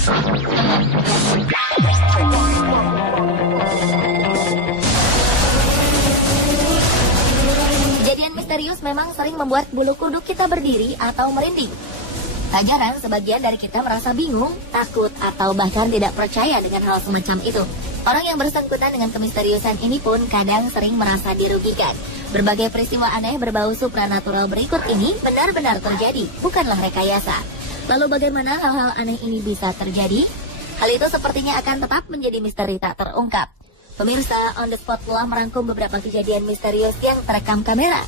Kejadian misterius memang sering membuat bulu kuduk kita berdiri atau merinding. Tak jarang sebagian dari kita merasa bingung, takut, atau bahkan tidak percaya dengan hal semacam itu. Orang yang bersangkutan dengan kemisteriusan ini pun kadang sering merasa dirugikan. Berbagai peristiwa aneh berbau supranatural berikut ini benar-benar terjadi, bukanlah rekayasa. Lalu bagaimana hal-hal aneh ini bisa terjadi? Hal itu sepertinya akan tetap menjadi misteri tak terungkap. Pemirsa, On The Spot telah merangkum beberapa kejadian misterius yang terekam kamera.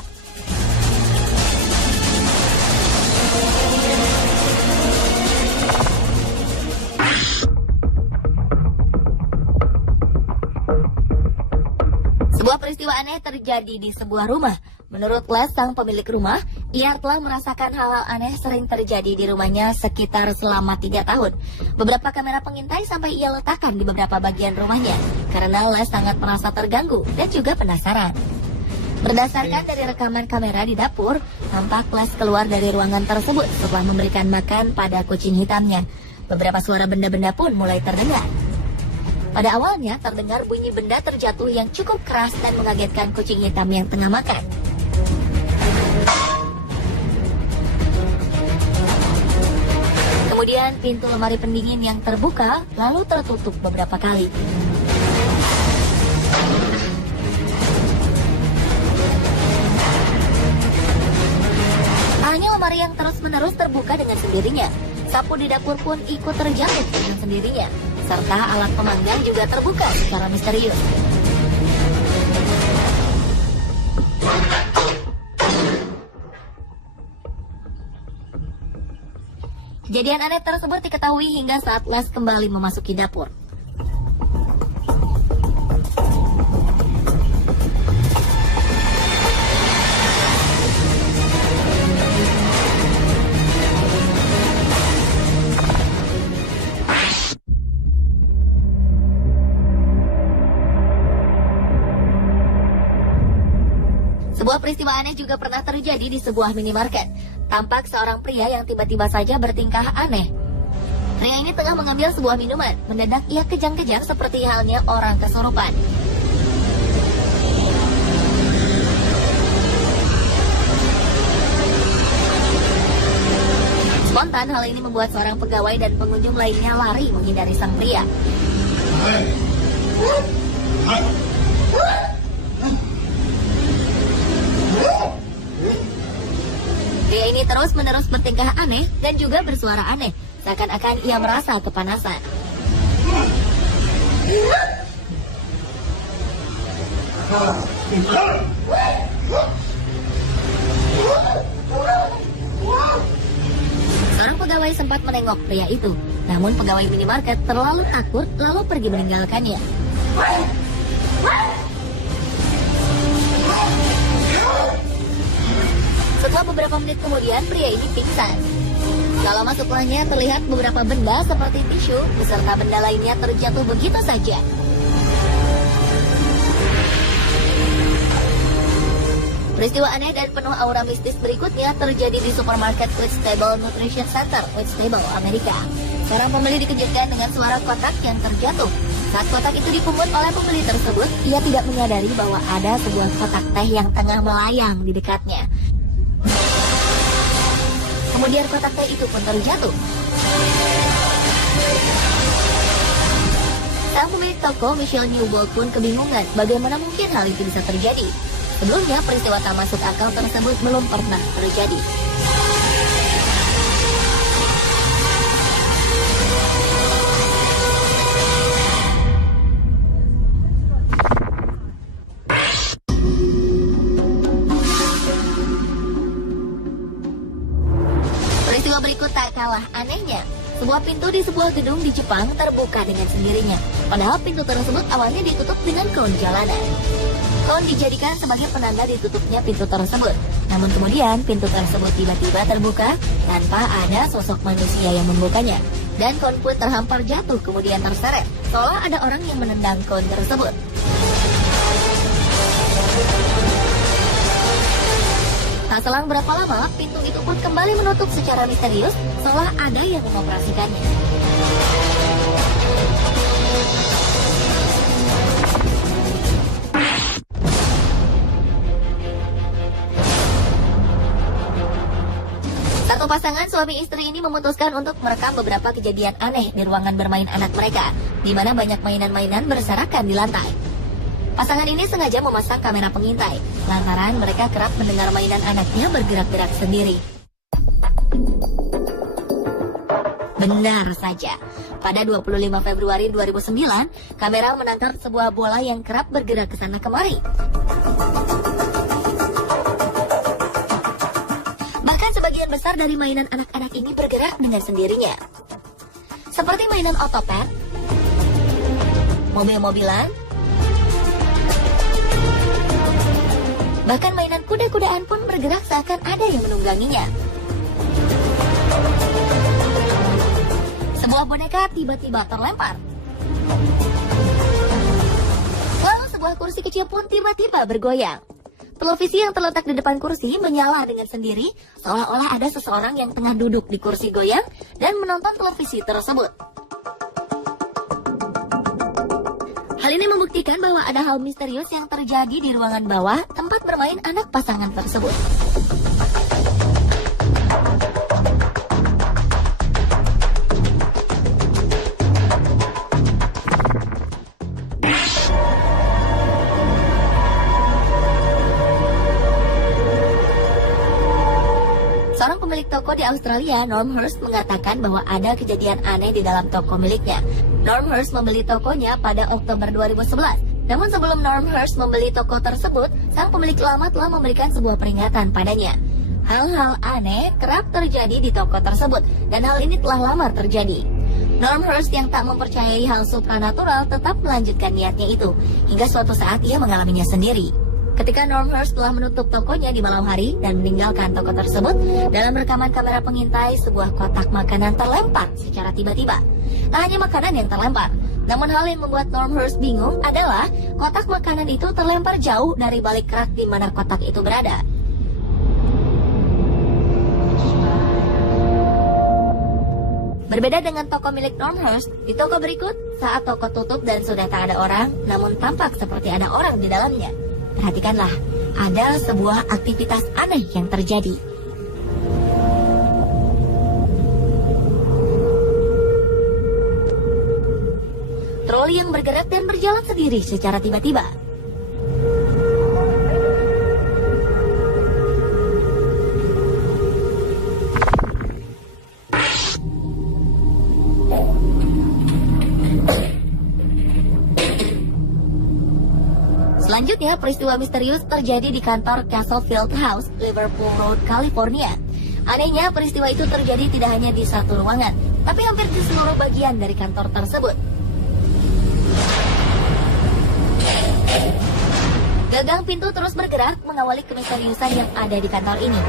Sebuah peristiwa aneh terjadi di sebuah rumah. Menurut Les, sang pemilik rumah, ia telah merasakan hal-hal aneh sering terjadi di rumahnya sekitar selama 3 tahun. Beberapa kamera pengintai sampai ia letakkan di beberapa bagian rumahnya, karena Les sangat merasa terganggu dan juga penasaran. Berdasarkan dari rekaman kamera di dapur, tampak Les keluar dari ruangan tersebut setelah memberikan makan pada kucing hitamnya. Beberapa suara benda-benda pun mulai terdengar. Pada awalnya terdengar bunyi benda terjatuh yang cukup keras dan mengagetkan kucing hitam yang tengah makan. Kemudian pintu lemari pendingin yang terbuka lalu tertutup beberapa kali. Hanya lemari yang terus-menerus terbuka dengan sendirinya. Sapu di dapur pun ikut terjatuh dengan sendirinya. Serta alat pemanggang juga terbuka secara misterius. Kejadian aneh tersebut diketahui hingga saat Les kembali memasuki dapur. Sebuah peristiwa aneh juga pernah terjadi di sebuah minimarket. Tampak seorang pria yang tiba-tiba saja bertingkah aneh. Pria ini tengah mengambil sebuah minuman. Mendadak ia kejang-kejang seperti halnya orang kesurupan. Spontan hal ini membuat seorang pegawai dan pengunjung lainnya lari menghindari sang pria. Pria ini terus-menerus bertingkah aneh dan juga bersuara aneh, seakan-akan ia merasa kepanasan. Seorang pegawai sempat menengok pria itu, namun pegawai minimarket terlalu takut lalu pergi meninggalkannya. Setelah beberapa menit kemudian, pria ini pingsan. Kalau masuk rumahnya terlihat beberapa benda seperti tisu beserta benda lainnya terjatuh begitu saja. Peristiwa aneh dan penuh aura mistis berikutnya terjadi di supermarket Whitstable Nutrition Center, Whitstable, Amerika. Seorang pembeli dikejutkan dengan suara kotak yang terjatuh. Saat kotak itu dipungut oleh pembeli tersebut, ia tidak menyadari bahwa ada sebuah kotak teh yang tengah melayang di dekatnya. Kemudian kotak teh itu pun terjatuh. Sang pemilik toko, Michelle Newbold, pun kebingungan bagaimana mungkin hal itu bisa terjadi. Sebelumnya, peristiwa tak masuk akal tersebut belum pernah terjadi. Peristiwa berikut tak kalah anehnya. Sebuah pintu di sebuah gedung di Jepang terbuka dengan sendirinya. Padahal pintu tersebut awalnya ditutup dengan kon jalanan. Kon dijadikan sebagai penanda ditutupnya pintu tersebut. Namun kemudian pintu tersebut tiba-tiba terbuka tanpa ada sosok manusia yang membukanya. Dan kon pun terhampar jatuh kemudian terseret. Seolah ada orang yang menendang kon tersebut. Tak selang berapa lama, pintu itu pun kembali menutup secara misterius, seolah ada yang mengoperasikannya. Satu pasangan suami istri ini memutuskan untuk merekam beberapa kejadian aneh di ruangan bermain anak mereka, di mana banyak mainan-mainan berserakan di lantai. Pasangan ini sengaja memasang kamera pengintai, lantaran mereka kerap mendengar mainan anaknya bergerak-gerak sendiri. Benar saja, pada 25 Februari 2009, kamera menangkap sebuah bola yang kerap bergerak ke sana kemari. Bahkan sebagian besar dari mainan anak-anak ini bergerak dengan sendirinya. Seperti mainan otopet, mobil-mobilan, bahkan mainan kuda-kudaan pun bergerak seakan ada yang menungganginya. Sebuah boneka tiba-tiba terlempar. Lalu sebuah kursi kecil pun tiba-tiba bergoyang. Televisi yang terletak di depan kursi menyala dengan sendiri, seolah-olah ada seseorang yang tengah duduk di kursi goyang dan menonton televisi tersebut. Hal ini membuktikan bahwa ada hal misterius yang terjadi di ruangan bawah tempat bermain anak pasangan tersebut. Seorang pemilik toko di Australia, Norm Hurst, mengatakan bahwa ada kejadian aneh di dalam toko miliknya. Norm Hurst membeli tokonya pada Oktober 2011. Namun sebelum Norm Hurst membeli toko tersebut, sang pemilik lama telah memberikan sebuah peringatan padanya. Hal-hal aneh kerap terjadi di toko tersebut, dan hal ini telah lama terjadi. Norm Hurst yang tak mempercayai hal supranatural tetap melanjutkan niatnya itu, hingga suatu saat ia mengalaminya sendiri. Ketika Norm Hurst telah menutup tokonya di malam hari dan meninggalkan toko tersebut, dalam rekaman kamera pengintai sebuah kotak makanan terlempar secara tiba-tiba. Tak hanya makanan yang terlempar, namun hal yang membuat Norm Hurst bingung adalah kotak makanan itu terlempar jauh dari balik rak di mana kotak itu berada. Berbeda dengan toko milik Norm Hurst, di toko berikut, saat toko tutup dan sudah tak ada orang, namun tampak seperti ada orang di dalamnya. Perhatikanlah, ada sebuah aktivitas aneh yang terjadi. Troli yang bergerak dan berjalan sendiri secara tiba-tiba. Selanjutnya, peristiwa misterius terjadi di kantor Castle Field House, Liverpool Road, California. Anehnya, peristiwa itu terjadi tidak hanya di satu ruangan, tapi hampir di seluruh bagian dari kantor tersebut. Gagang pintu terus bergerak mengawali kemisteriusan yang ada di kantor ini.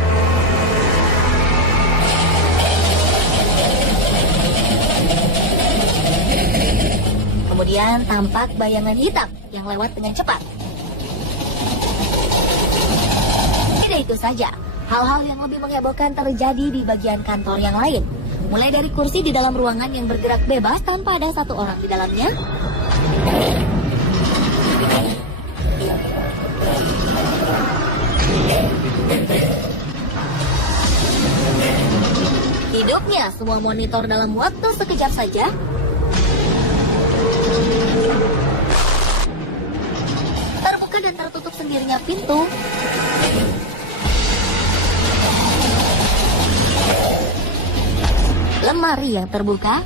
Kemudian tampak bayangan hitam yang lewat dengan cepat. Tidak itu saja, hal-hal yang lebih menghebohkan terjadi di bagian kantor yang lain. Mulai dari kursi di dalam ruangan yang bergerak bebas tanpa ada satu orang di dalamnya, hidupnya semua monitor dalam waktu sekejap saja, terbuka dan tertutup sendirinya pintu, lemari yang terbuka,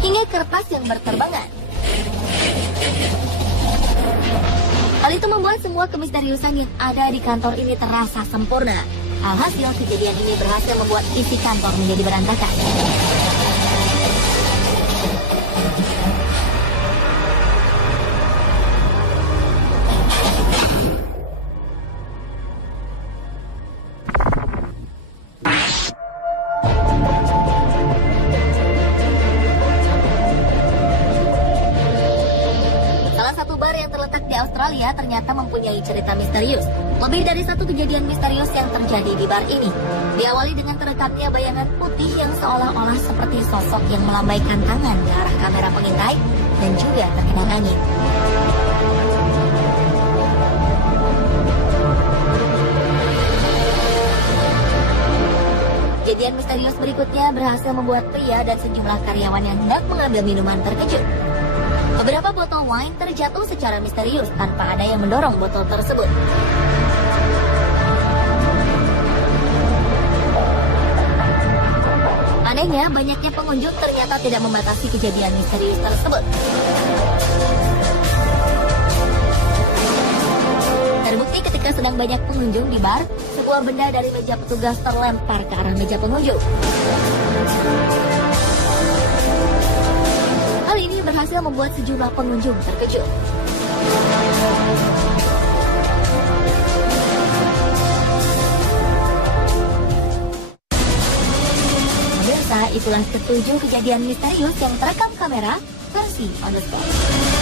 hingga kertas yang berterbangan. Hal itu membuat semua kemisteriusan yang ada di kantor ini terasa sempurna. Alhasil, kejadian ini berhasil membuat isi kantor menjadi berantakan. Australia ternyata mempunyai cerita misterius. Lebih dari satu kejadian misterius yang terjadi di bar ini. Diawali dengan terekamnya bayangan putih yang seolah-olah seperti sosok yang melambaikan tangan ke arah kamera pengintai dan juga terkena angin. Kejadian misterius berikutnya berhasil membuat pria dan sejumlah karyawan yang hendak mengambil minuman terkejut. Beberapa botol wine terjatuh secara misterius tanpa ada yang mendorong botol tersebut. Anehnya, banyaknya pengunjung ternyata tidak membatasi kejadian misterius tersebut. Terbukti ketika sedang banyak pengunjung di bar, sebuah benda dari meja petugas terlempar ke arah meja pengunjung. Hal ini berhasil membuat sejumlah pengunjung terkejut. Pemirsa, itulah ketujuh kejadian misterius yang terekam kamera versi on the spot.